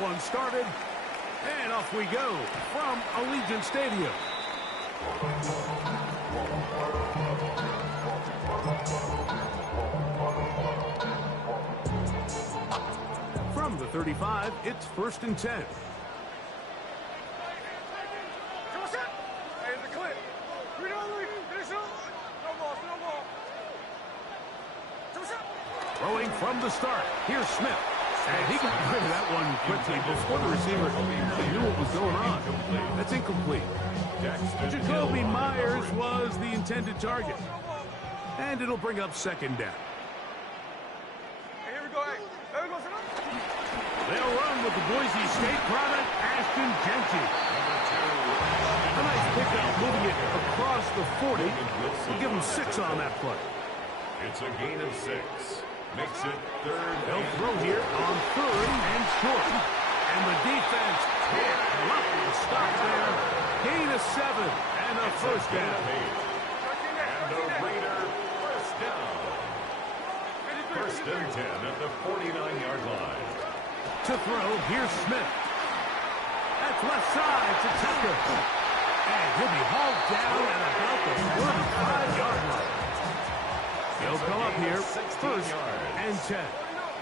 one started. And off we go from Allegiant Stadium. From the 35, it's 1st and 10. Throwing from the start. Here's Smith. And he got rid of that one quickly before the receiver knew what was going on. That's incomplete. Jacoby Myers was the intended target. And it'll bring up 2nd down. Here we go. They'll run with the Boise State product, Ashton Genty. A nice pickup, moving it across the 40. We'll give him 6 on that play. It's a gain of 6. Makes it 3rd. They'll throw here on 3rd and short. And the defense can't luck to stop there. Gain of 7 and a 1st down. And the Raider 1st down. 1st and 10 at the 49-yard line. To throw, here's Smith. That's left side to Tucker. And he'll be hauled down at about the 45-yard line. They'll come up here, 1st and 10.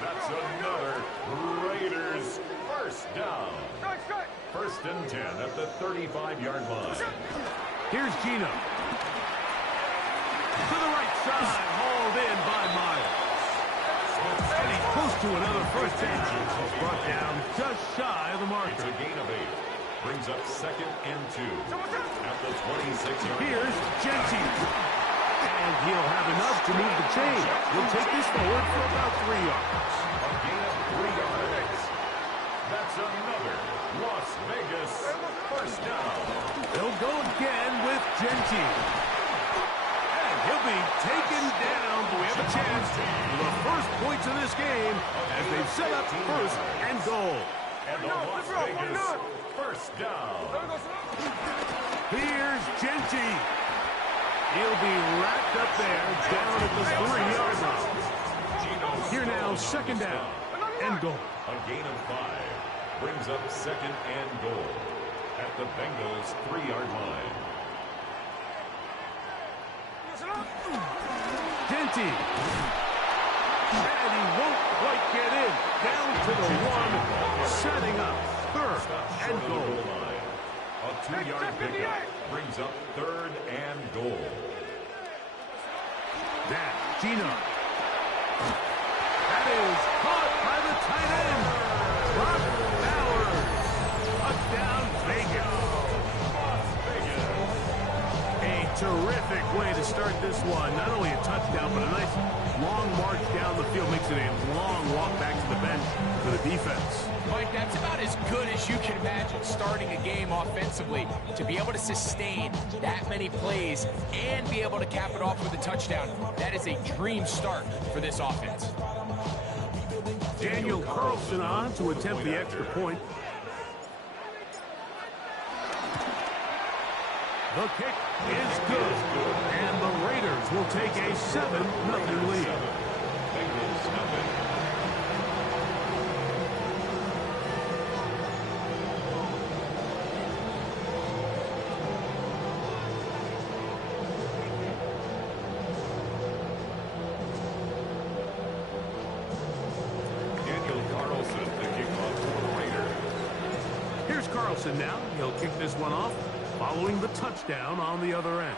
That's another Raiders 1st down. 1st and 10 at the 35-yard line. Here's Gino. To the right side, hauled in by Myers. And he's close to another 1st down. He's brought down just shy of the marker. It's a gain of 8. Brings up 2nd and 2 at the 26-yard line. Here's Genty. And he'll have enough to move the chain. He'll take this forward for about 3 yards. A gain of 3 yards. That's another Las Vegas 1st down. They'll go again with Genty. And he'll be taken down. But we have a chance for the first points of this game as they've set up 1st and goal. And the Las Vegas 1st down. Here's Genty. He'll be wrapped up there down at the 3-yard line. Here now, 2nd down and goal. A gain of 5 brings up 2nd and goal at the Bengals 3-yard line. Genty. And he won't quite get in. Down to the 1, setting up 3rd and goal. A 2-yard pickup brings up 3rd and goal. Now, Gino. That is caught by the tight end. Brock Bowers. Touchdown, Vegas. A terrific way to start this one. Not only a touchdown, but a nice long march down the field. Makes it a long walk back to the bench for the defense. Mike, that's about as good as you can imagine starting a game offensively. To be able to sustain that many plays and be able to cap it off with a touchdown, that is a dream start for this offense. Daniel Carlson on to attempt the extra point. The kick is good, and the Raiders will take a 7-0 lead. Bengals 0. Carlson now. He'll kick this one off, following the touchdown on the other end.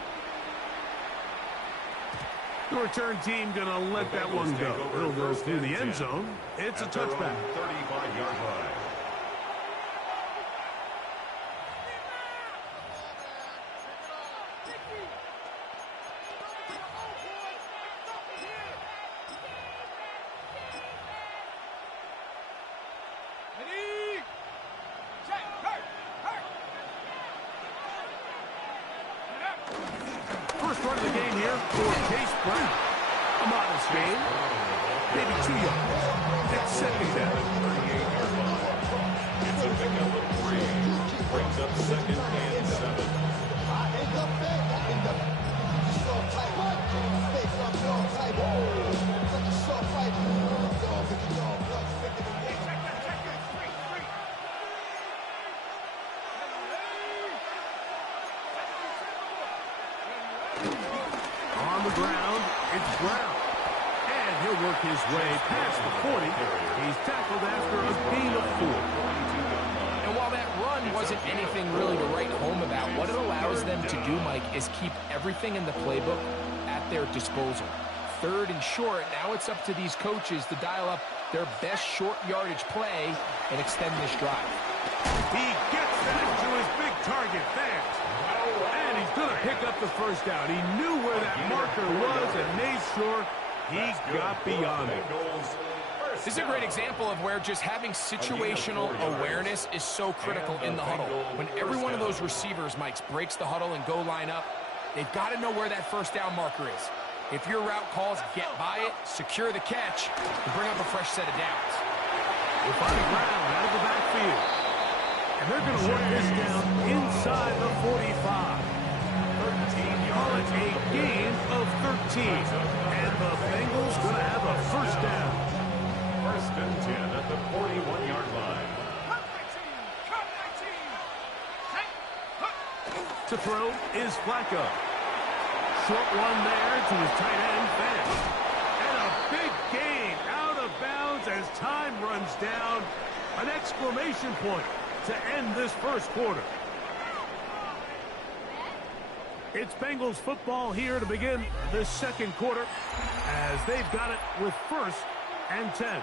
The return team going to let that one go. It'll go through the end zone. It's a touchback. 35-yard line. First run of the game here for Case Brown. A modest gain, maybe 2 yards. It's 2nd down. It's a pickup of 3. Brings up 2nd and 7. the ground, it's Brown. And he'll work his way past the 40. He's tackled after a gain of 4. And while that run wasn't anything really to write home about, what it allows them to do, Mike, is keep everything in the playbook at their disposal. 3rd and short, now it's up to these coaches to dial up their best short yardage play and extend this drive. He gets that to his big target fast. And he's going to pick up the first down. He knew where that marker was and made sure he got beyond it. This is a great example of where just having situational awareness is so critical in the huddle. When every one of those receivers, Mike, breaks the huddle and go line up, they've got to know where that first down marker is. If your route calls, get by it, secure the catch, and bring up a fresh set of downs. We'll find Brown out of the backfield. And they're going to work this down inside the 45. 13 yards, a gain of 13. And the Bengals going to have a first down. 1st and 10 at the 41-yard line. To throw is Flacco. Short one there to his tight end, fast. And a big gain out of bounds as time runs down. An exclamation point to end this first quarter. It's Bengals football here to begin the second quarter as they've got it with 1st and 10.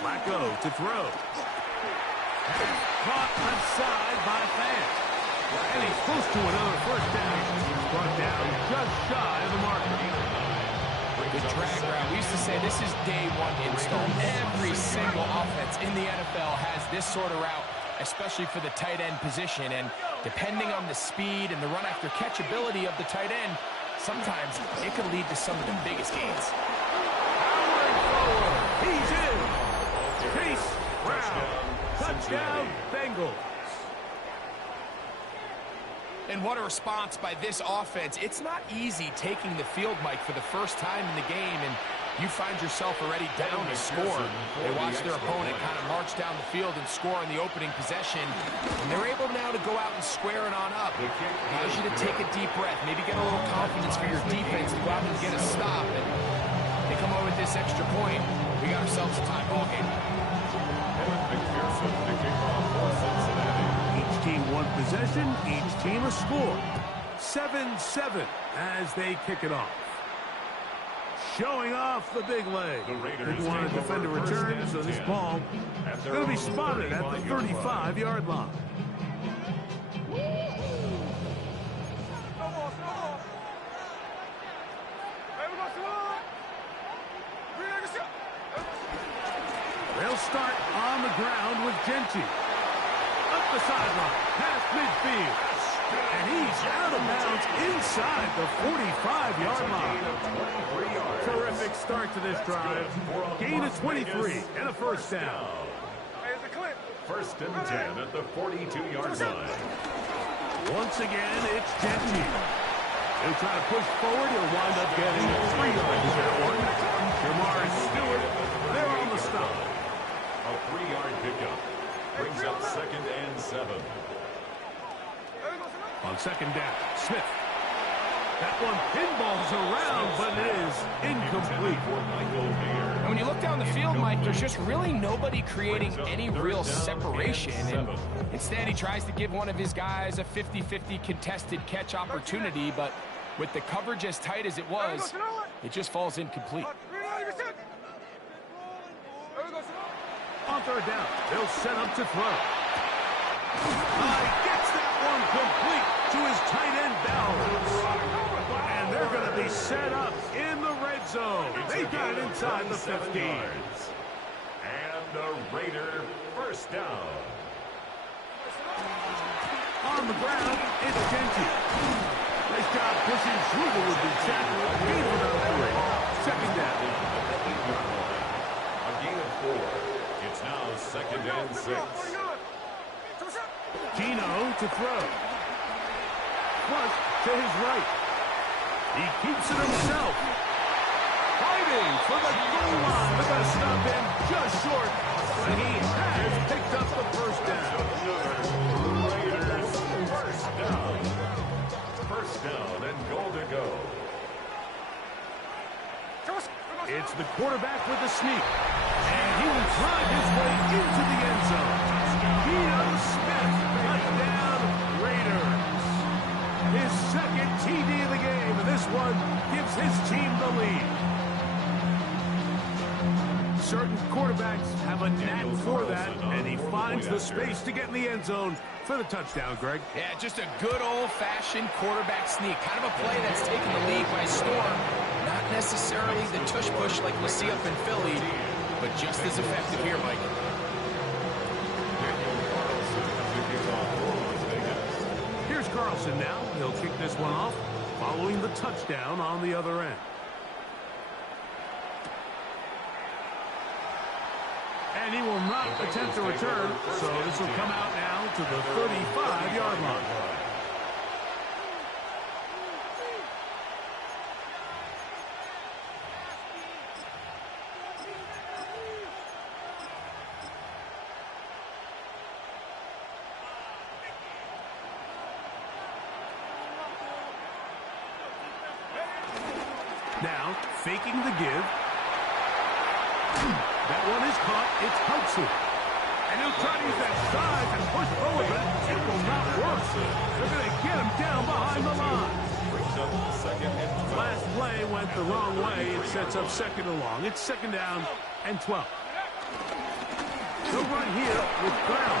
Flacco to throw. Caught onside by Fant. And he's close to another first down. He's brought down just shy of the marker. The drag route. We used to say this is day 1 install. Every single offense in the NFL has this sort of route, especially for the tight end position. And depending on the speed and the run after catch ability of the tight end, sometimes it can lead to some of the biggest gains. Powering forward. He's in. Chase Brown. Touchdown, Bengals. And what a response by this offense. It's not easy taking the field, Mike, for the first time in the game, and you find yourself already down to score. They watch their opponent kind of march down the field and score in the opening possession, and they're able now to go out and square it on up. Allows you to take a deep breath, maybe get a little confidence for your defense to go out and get a stop, and they come over with this extra point. We got ourselves a tie ball game. Each team one possession, each team a score. 7-7 as they kick it off. Showing off the big leg. They want to defend a return, so this ball is going to be spotted at the 35-yard line. They'll start on the ground with Genty. Up the sideline, past midfield. And he's out of bounds inside the 45-yard line. Terrific start to this drive. Gain of 23 and a first down. 1st and 10 at the 42-yard line. Once again, it's Genty. He'll try to push forward. He'll wind up getting 3 yards with that one. Jamar Stewart, they're on the stop. A 3-yard pickup brings up 2nd and 7. On second down, Smith. That one pinballs around, but it is incomplete. And when you look down the field, Mike, there's just really nobody creating any real separation. And instead, he tries to give one of his guys a 50-50 contested catch opportunity, but with the coverage as tight as it was, it just falls incomplete. On third down, they'll set up to throw. Gets that one complete to his tight end, Bell. And they're going to be set up in the red zone. They got it inside the 50. And the Raider first down. On the ground, it's Genty. Nice job pushing through the would-be tackle. Gain of about 3. Second down. A gain of 4. It's now 2nd and 6. Gino to throw. Flush to his right. He keeps it himself. fighting for the goal line. They're going to stop him just short. And he has picked up the first down. Raiders, first down. First down and goal to go. It's the quarterback with the sneak. And he will drive his way into the end zone. Smith, touchdown, Raiders. His second TD of the game, and this one gives his team the lead. Certain quarterbacks have a knack for that, and he finds the space to get in the end zone for the touchdown, Greg. Yeah, just a good old-fashioned quarterback sneak. Kind of a play that's taken the league by storm. Not necessarily the tush-push like we see up in Philly, but just as effective here, Mike. Here's Carlson now. He'll kick this one off, following the touchdown on the other end. And he will not attempt to return, so this will come out now to the 35-yard line. Now, faking the give. That one is caught. It's Hoaxy. And he'll try to use that size and push forward, but it will not work. They're going to get him down behind the line. Last play went the wrong way. It sets up second and long. It's second down and 12. He'll run here with Brown.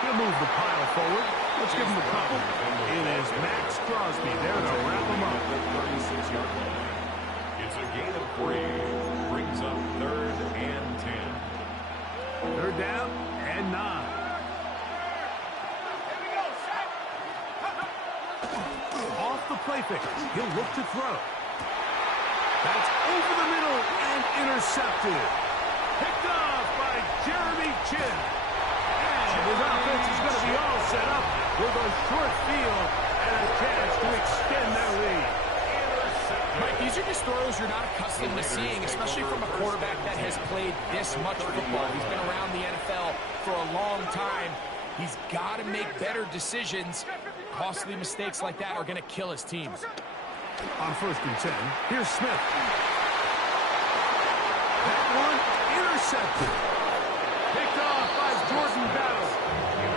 He'll move the pile forward. Let's give him a couple. It is Max Crosby there to wrap him up. It's a gain of 3. Brings up 3rd and 10. 3rd down and 9. Off the play fake. He'll look to throw. That's over the middle and intercepted. Picked off by Jeremy Chin. And his offense is going to be all set up with a short field and a chance to extend their lead. Mike, these are just throws you're not accustomed to seeing, especially from a quarterback that has played this much football. He's been around the NFL for a long time. He's got to make better decisions. Costly mistakes like that are going to kill his team. On 1st and 10, here's Smith. That one intercepted. Picked off by Jordan Battle.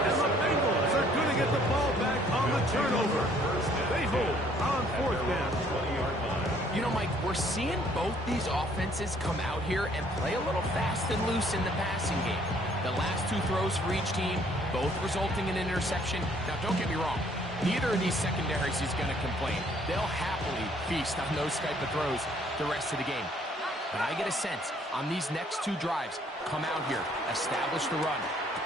And the Bengals are going to get the ball back on the turnover. They hold on 4th down. You know, Mike, we're seeing both these offenses come out here and play a little fast and loose in the passing game. The last 2 throws for each team, both resulting in an interception. Now, don't get me wrong. Neither of these secondaries is going to complain. They'll happily feast on those type of throws the rest of the game. But I get a sense on these next 2 drives, come out here, establish the run,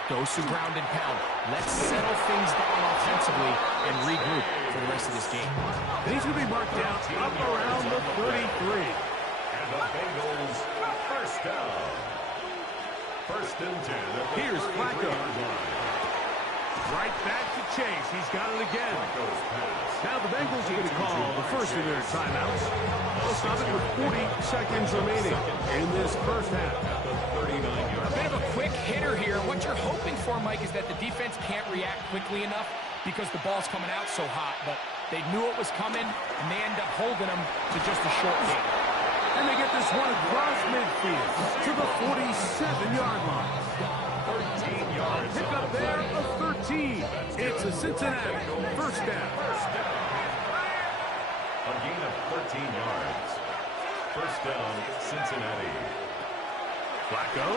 go some ground and pound. Let's settle things down offensively and regroup for the rest of this game. And he's going to be marked down up around the 33. And the Bengals, first down. 1st and 10. Here's Flacco. Right back to Chase. He's got it again. Now the Bengals are going to call the first of their timeouts. They'll stop it with 40 seconds remaining in this first half. A bit of a quick hitter here. What you're hoping for, Mike, is that the defense can't react quickly enough because the ball's coming out so hot. But they knew it was coming, and they end up holding them to just a short game. And they get this one across midfield to the 47-yard line. 13 yards. Pick up there of 13. It's a Cincinnati first down. A gain of 13 yards. First down, Cincinnati. Flacco.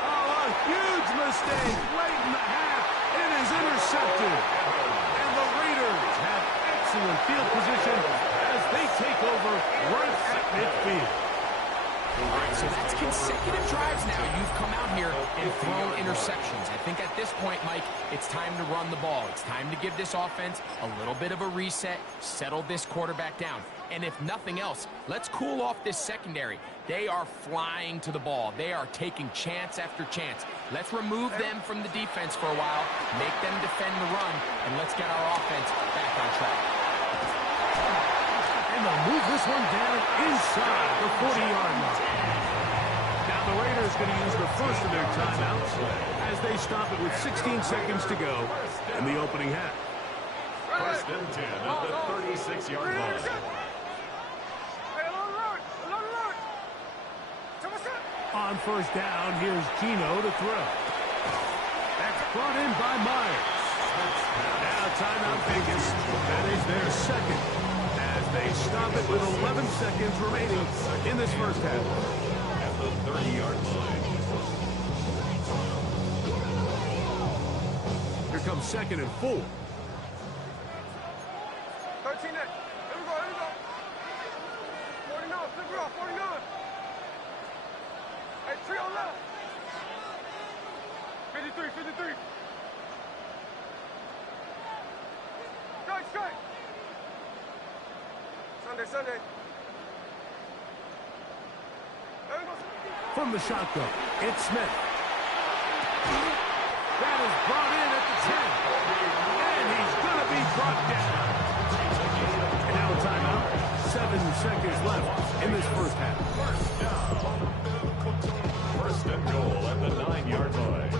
Oh, a huge mistake late in the half. It is intercepted. And the Raiders have excellent field position as they take over right at midfield. All right, so that's consecutive drives now. You've come out here and thrown interceptions. I think at this point, Mike, it's time to run the ball. It's time to give this offense a little bit of a reset, settle this quarterback down. And if nothing else, let's cool off this secondary. They are flying to the ball. They are taking chance after chance. Let's remove them from the defense for a while, make them defend the run, and let's get our offense back on track. And they'll move this one down inside the 40-yard line. Now the Raiders going to use the first of their timeouts as they stop it with 16 seconds to go in the opening half. First and 10 at the 36-yard line. On first down, here's Gino to throw. That's brought in by Myers. Now timeout Vegas. That is their second as they stop it with 11 seconds remaining in this first half. At the 30-yard line. Here comes second and 4. 13 net. Here we go, here we go. 49, flip it off, 49. Hey, 3 on left. 53, 53. Strike, strike. Sunday, Sunday. There we go. From the shotgun, it's Smith. That is brought in at the 10. And he's going to be brought down. And now a timeout. 7 seconds left in this first half. First down. First and goal at the 9-yard line.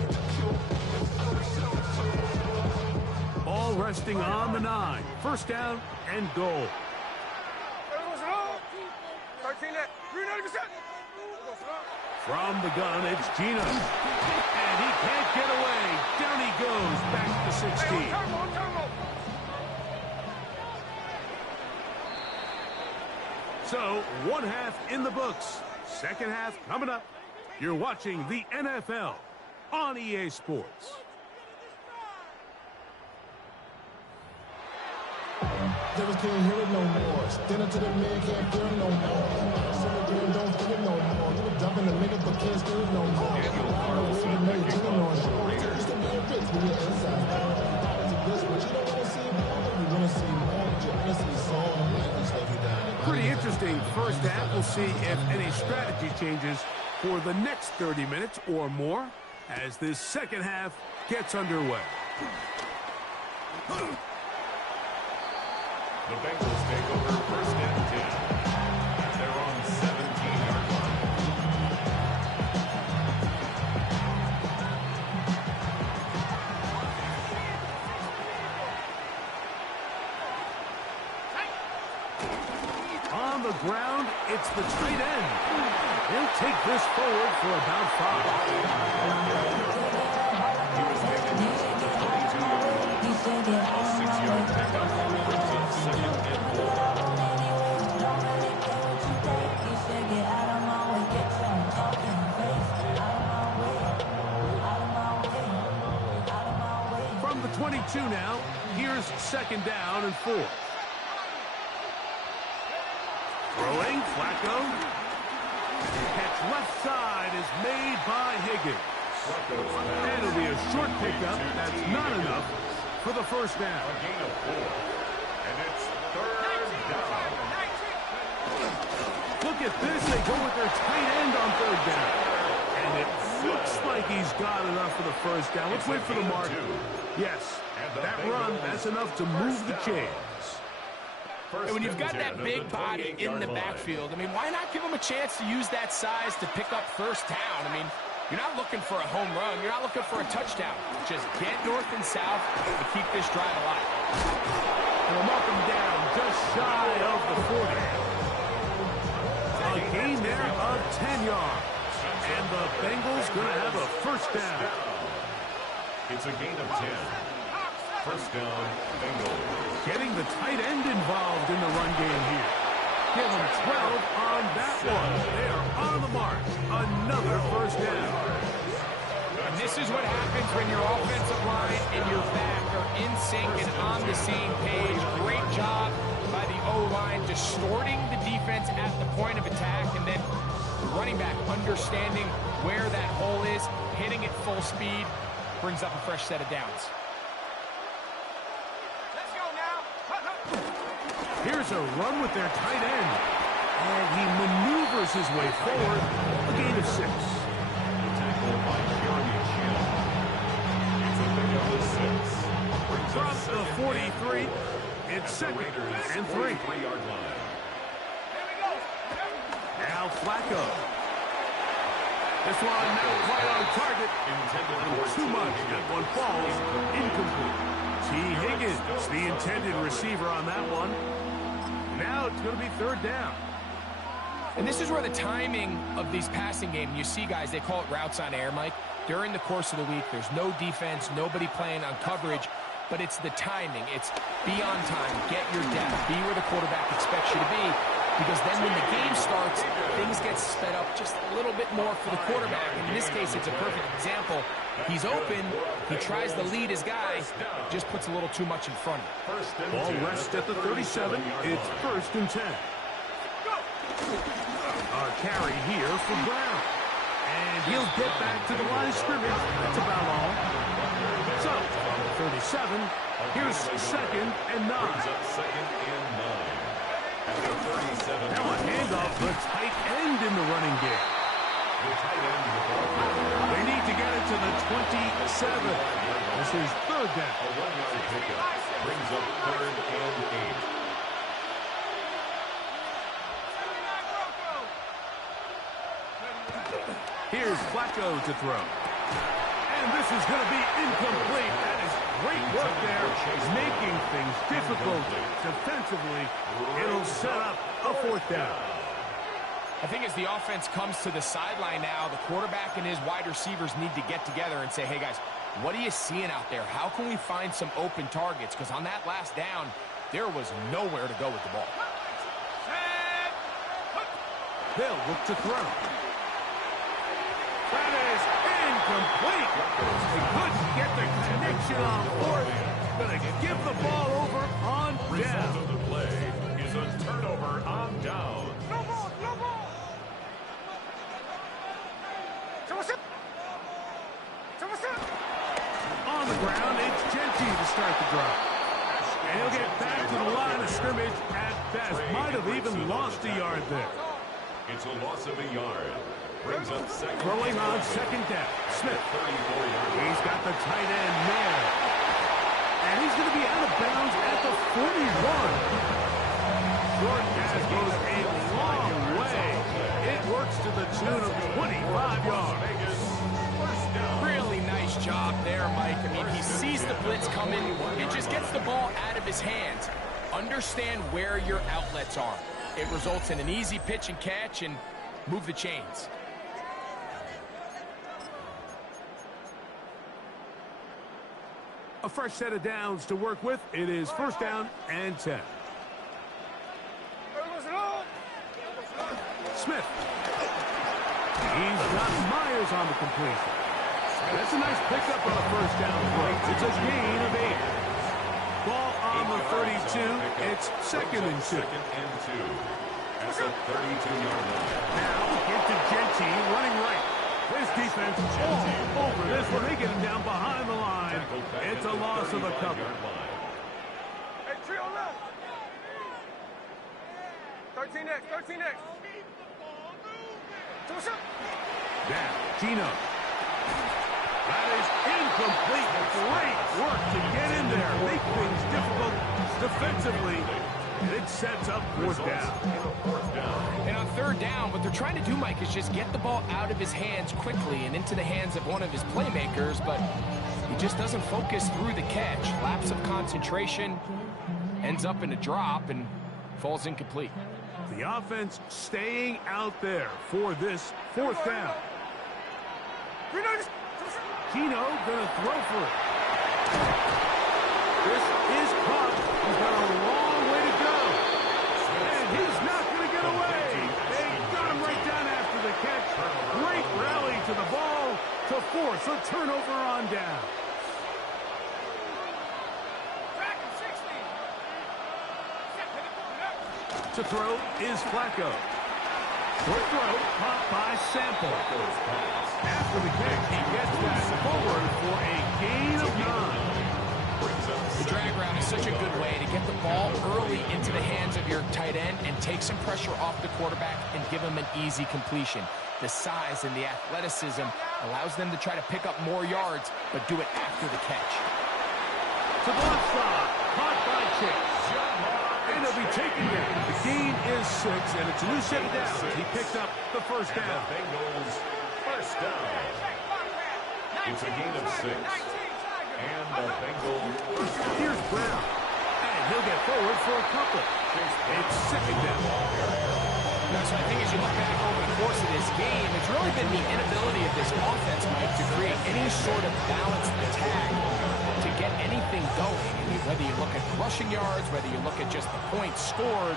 Ball resting on the 9. First down and goal. 13 net. 390%. From the gun, it's Gino. And he can't get away. Down he goes, back to 16. So, one half in the books. Second half coming up. You're watching the NFL on EA Sports. Devils can't hear it no more. Stand up to the man, can't feel it no more. Some of them don't feel it no more. You were dumping the niggas, but can't steal it no more. Pretty interesting first half. We'll see if any strategy changes for the next 30 minutes or more as this second half gets underway. The Bengals take over first and 10. They're on 17-yard line. On the ground, it's the tight end. He'll take this forward for about 5. He was taken at the 22-yard line. A 6-yard pickup brings up second and 4. From the 22 now, here's second down and 4. Throwing, Flacco. Catch left side is made by Higgins. And it'll be a short pickup. That's not enough for the first down. A gain of 4. And it's third down. Look at this. They go with their tight end on third down. And it looks like he's got enough for the first down. Let's wait for the mark. Yes, that run, that's enough to move the chains. And when you've got that big body in the backfield, I mean, why not give him a chance to use that size to pick up first down? I mean, you're not looking for a home run. You're not looking for a touchdown. Just get north and south to keep this drive alive. And we'll mark him down just shy of the 40. A gain there of 10 yards. And the Bengals going to have a first down. It's a gain of 10. First down, Bengals. Getting the tight end involved in the run game here. Give them 12 on that one. They are on the mark. Another first down. And this is what happens when your offensive line and your back are in sync and on the same page. Great job by the O-line distorting the defense at the point of attack, and then the running back understanding where that hole is, hitting it full speed, brings up a fresh set of downs. Here's a run with their tight end. And he maneuvers his way forward. A gain of 6. Tackle by Jeremy Chin. It's a pickup of 6. From the 43, it's second and 3. 43-yard line. Flacco. This one not quite on target. Too much. That one falls incomplete. T. Higgins, the intended receiver on that one. Now it's going to be third down. And this is where the timing of these passing games, you see guys, they call it routes on air, Mike. During the course of the week, there's no defense, nobody playing on coverage, but it's the timing. It's be on time, get your depth, be where the quarterback expects you to be, because then when the game starts, things get sped up just a little bit more for the quarterback. And in this case, it's a perfect example. He's open, he tries to lead his guy, just puts a little too much in front of him. Ball rests at the 37. It's 1st and 10. A carry here for Brown. And he'll get back to the line of scrimmage. That's about all. So, 37. Here's 2nd and 9. Now a handoff, the tight end in the running game. They need to get it to the 27. This is 3rd down. A 1-yard pickup brings up 3rd and 8. Here's Flacco to throw. And this is going to be incomplete. That is great work there, making things difficult defensively. It'll set up a 4th down. I think as the offense comes to the sideline now, the quarterback and his wide receivers need to get together and say, hey, guys, what are you seeing out there? How can we find some open targets? Because on that last down, there was nowhere to go with the ball. They'll look to throw. That is incomplete. They couldn't get the connection on 4th. Going to give the ball over on down. Result of the play is a turnover on down. No ball, no ball. On the ground, it's Genty to start the drive. And he'll get back to the line of scrimmage at best. Might have even lost a yard there. It's a loss of a yard. Brings up 2nd. Throwing on 2nd down. Smith. He's got the tight end nailed. And he's going to be out of bounds at the 41. Short pass goes a long way. It works to the tune of 25 yards. Really nice job there, Mike. I mean, he sees the blitz coming and just gets the ball out of his hands. Understand where your outlets are. It results in an easy pitch and catch and move the chains. A fresh set of downs to work with. It is 1st down and 10. Smith. He's got Myers on the completion. That's a nice pickup on a 1st down play. It's a gain of 8. Ball on the 32. It's 2nd and 2. That's a 32-yard line. Now into Genty running right. This defense all over this one. They get him down behind the line. It's a loss of a couple. Hey, trio left. 13X, 13X. Down, Gino. That is incomplete. Great work to get in there. Make things difficult defensively. And it sets up 4th down. And on 3rd down, what they're trying to do, Mike, is just get the ball out of his hands quickly and into the hands of one of his playmakers, but he just doesn't focus through the catch. Lapse of concentration, ends up in a drop, and falls incomplete. The offense staying out there for this 4th down. Gino gonna throw for it. This is caught. He's got a long way to go. And he's not gonna get away. They got him right down after the catch. Great rally to the ball to force a turnover on down. To throw is Flacco. Short throw, caught by Sample. After the catch, he gets that forward for a gain of 9. The drag route is such a good way to get the ball early into the hands of your tight end and take some pressure off the quarterback and give him an easy completion. The size and the athleticism allows them to try to pick up more yards, but do it after the catch. To the left side, caught by Chase. And a He'll be taken down. The gain is 6, and it's a new set of downs. He picked up the first down. And the Bengals first down. It's a gain of 6. And the Bengals first down. Here's Brown. And he'll get forward for a couple. It's second down. So I think as you look back over the course of this game, it's really been the inability of this offense, Mike, to create any sort of balanced attack to get anything going. I mean, whether you look at rushing yards, whether you look at just the points scored,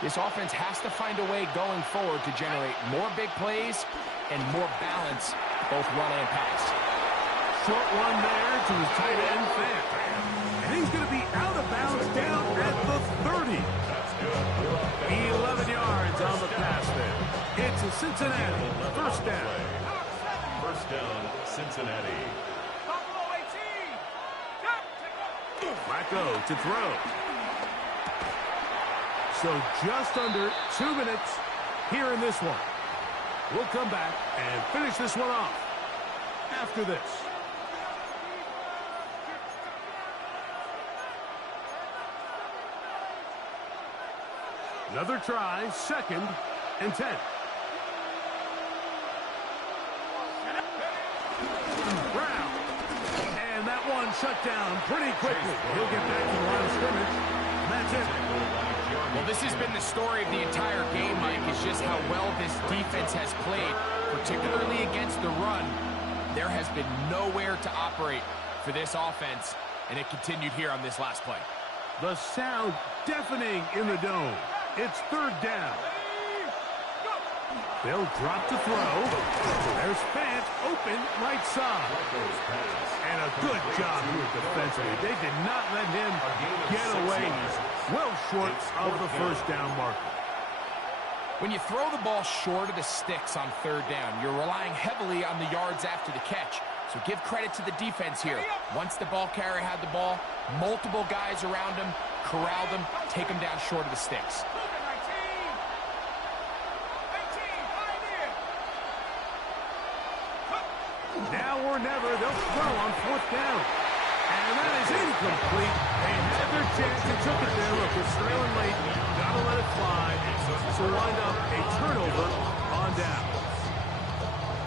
this offense has to find a way going forward to generate more big plays and more balance, both run and pass. Short one there to his tight end, Fant. And he's going to be out of bounds down at the 30. That's good. 11 yards on the pass there. It's a Cincinnati first down. First down, Cincinnati. Flacco to throw. So just under 2 minutes here in this one. We'll come back and finish this one off after this. Another try, 2nd and 10. Brown. And that one shut down pretty quickly. He'll get back to the line of scrimmage. And that's it. Well, this has been the story of the entire game, Mike, is just how well this defense has played, particularly against the run. There has been nowhere to operate for this offense, and it continued here on this last play. The sound deafening in the dome. It's 3rd down. They'll drop to throw. There's Fant open right side. And a good job here defensively. They did not let him get away. Well short of the first down marker. When you throw the ball short of the sticks on 3rd down, you're relying heavily on the yards after the catch. So give credit to the defense here. Once the ball carrier had the ball, multiple guys around him, corralled him, take him down short of the sticks. Now or never, they'll throw on 4th down. And that is incomplete. They had their chance and took it there. Look, it's trailing late. Gotta let it fly. So wind up a turnover on down.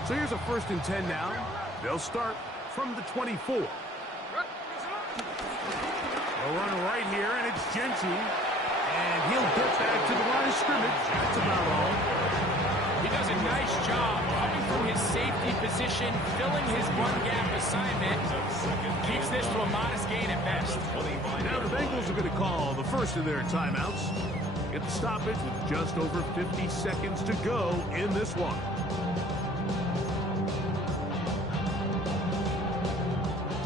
So here's a 1st and 10 now. They'll start from the 24. They'll run right here, and it's Genty. And he'll get back to the line of scrimmage. That's about all. He does a nice job coming from his safety position, filling his run gap assignment. Keeps this to a modest gain at best. Now the Bengals are going to call the first of their timeouts. Get the stoppage with just over 50 seconds to go in this one.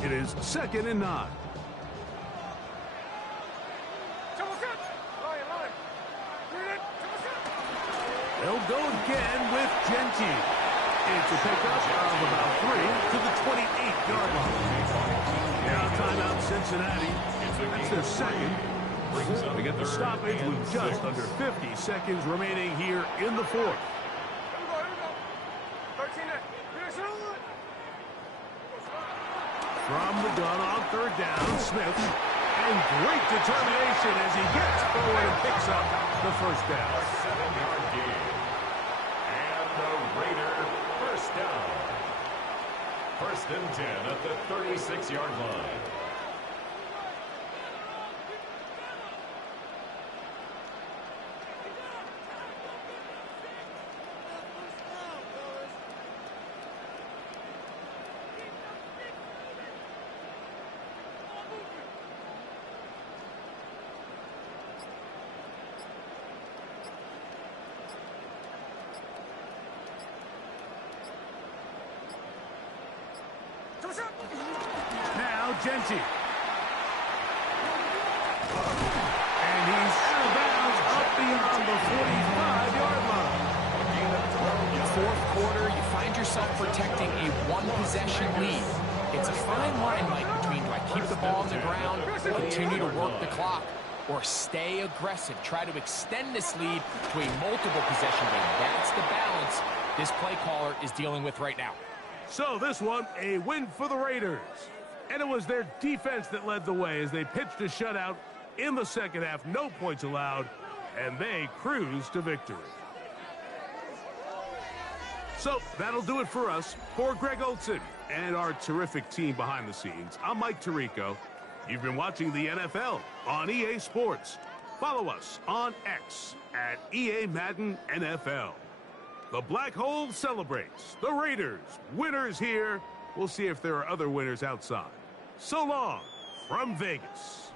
It is 2nd and 9. They'll go again with Genty. It's a pickup of about 3 to the 28-yard line. Now timeout Cincinnati. That's their second. They get the stoppage with just under 50 seconds remaining here in the 4th. From the gun on 3rd down, Smith. And great determination as he gets forward and picks up the first down. 7-yard gain. And the Raider first down. 1st and 10 at the 36-yard line. Now Genty. And he's out of bounds up beyond the 45-yard line. 4th quarter, you find yourself protecting a one-possession lead. It's a fine line, Mike, between do I keep the ball on the ground, continue to work the clock, or stay aggressive, try to extend this lead to a multiple possession game. That's the balance this play caller is dealing with right now. So this one, a win for the Raiders. And it was their defense that led the way as they pitched a shutout in the second half. No points allowed, and they cruise to victory. So that'll do it for us. For Greg Olson and our terrific team behind the scenes, I'm Mike Tirico. You've been watching the NFL on EA Sports. Follow us on X at EA Madden NFL. The Black Hole celebrates. The Raiders, winners here. We'll see if there are other winners outside. So long from Vegas.